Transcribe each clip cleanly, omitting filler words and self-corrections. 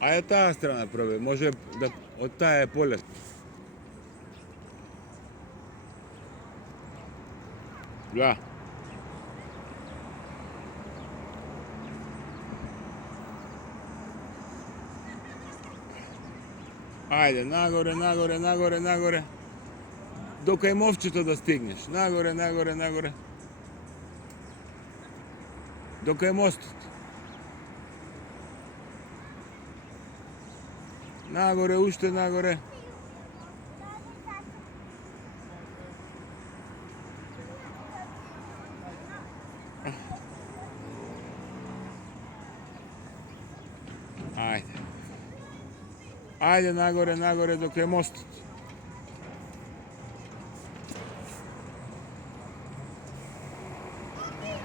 Ајде таа страна прво, може да од таа е полесно. Да. Ајде, нагоре, нагоре, нагоре, нагоре. До кај мовчето да стигнеш. Нагоре, нагоре, нагоре. До кај мостот. Нагоре, уште нагоре. Ајде. Ајде нагоре, нагоре до кај мостот.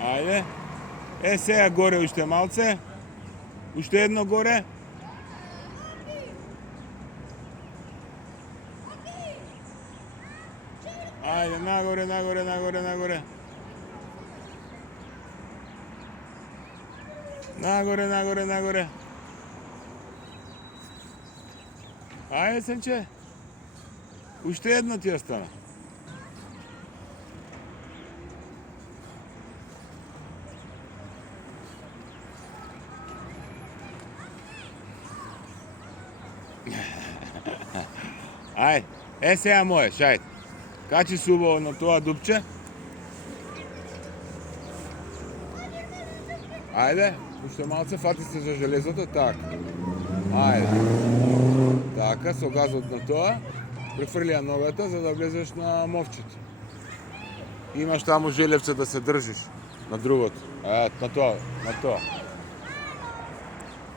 Ајде. Сега горе уште малце. Уште едно горе. Ајде, нагоре, нагоре, нагоре, нагоре. Нагоре, нагоре, нагоре. Ајде, сенче. Уште едно ти остана. Ајде, сега можеш, ајде. Качи се убаво на тоа дупче. Ајде, уште малце, фати се за железото, така. Ајде. Така, со газот на тоа, префрлија ногата за да влезеш на мовчето. Имаш таму желевце да се држиш на другото. На тоа, на тоа.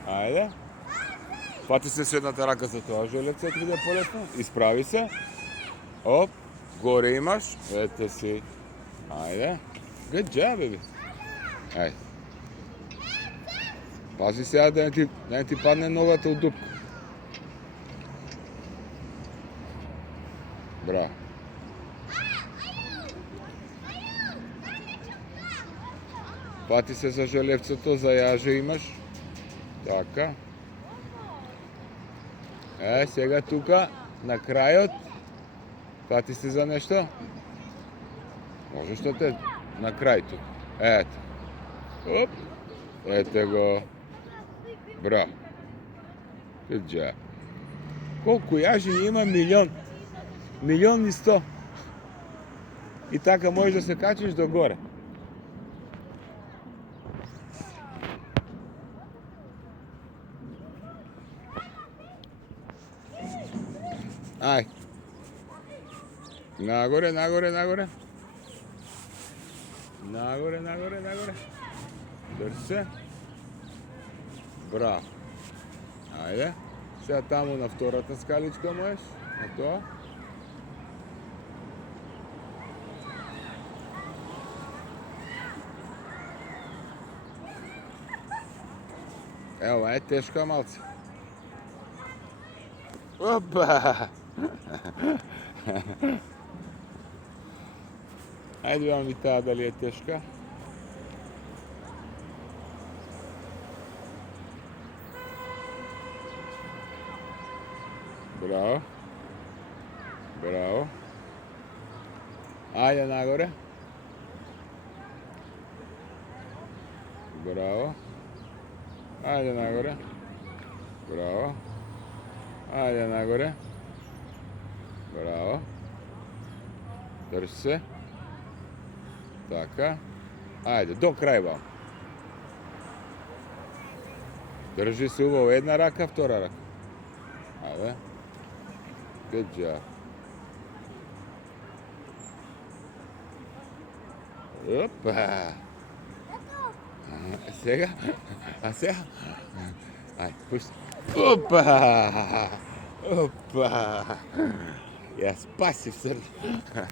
Ајде. Фати се со едната рака за тоа желевце, ќе биде полесно. Исправи се. Оп, горе имаш. Ете си. Ајде. Good job, baby. Ајде. Пази сега да не ти падне ногата од дупка. Браво. Пати се за желевцето, за јаже имаш. Така. Сега тука, на крајот. Пати се за нешто. Можеш да те на крај тука. Ето. Оп. Ете го. Браво. Good job. Колку јажини има? Милион и 100. И така можеш да се качиш до горе. Ај. Нагоре, нагоре, нагоре. Нагоре, нагоре, нагоре. Држи се. Браво. Ајде. Сега таму на втората скаличка можеш. На тоа. Ево, е тешка малце. Опа! Ајде видам ви таа дали е тешка. Браво. Браво. Ајде нагоре. Браво. Ајде нагоре. Браво. Ајде нагоре. Браво. Држи се. Така. Ајде, до крај бао. Држи се убаво една рака, втора рака. Ајде. Good job. Опа. Сега? А сега? Ајде, пушти. Опа! Опа! Ја спасив срце.